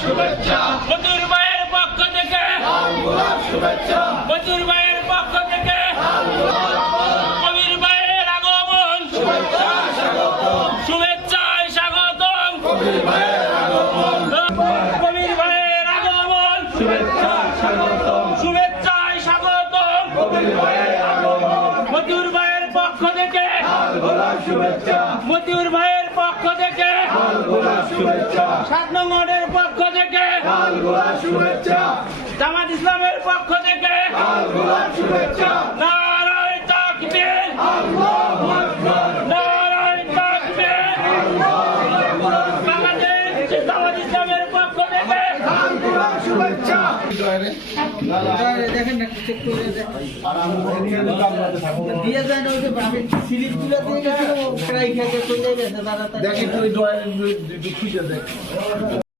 শুভেচ্ছা মজুর ভাইয়ের পক্ষ থেকে শুভেচ্ছা মজুর ভাইয়ের পক্ষ থেকে কবির ভাইয়ের আগমন শুভেচ্ছায় স্বাগতম শুভেচ্ছায় স্বাগতম কবির ভাইয়ের আগমন কবির ভাইয়ের আগমন শুভেচ্ছায় স্বাগতম শুভেচ্ছায় স্বাগতম কবির ভাইয়ের আগমন মজুর ভাইয়ের পক্ষ থেকে শুভেচ্ছা মজুর ভাইয়ের পক্ষ থেকে শুভেচ্ছা 7 নং ওয়ার্ডের পক্ষ থেকে শুভেচ্ছা জামাত ইসলামের পক্ষ থেকে শুভেচ্ছা নারায়ে তাকবীর আল্লাহু আকবার নারায়ে তাকবীর বাংলাদেশ জামাত ইসলামের পক্ষ থেকে শুভেচ্ছা দেখেন না চেক করে দিয়ে যায় না ওই যে আমি স্লিপগুলো দিয়ে গেছিল প্রায় খেতে চলে গেছে তারা দেখি তুই খুঁজে দেখ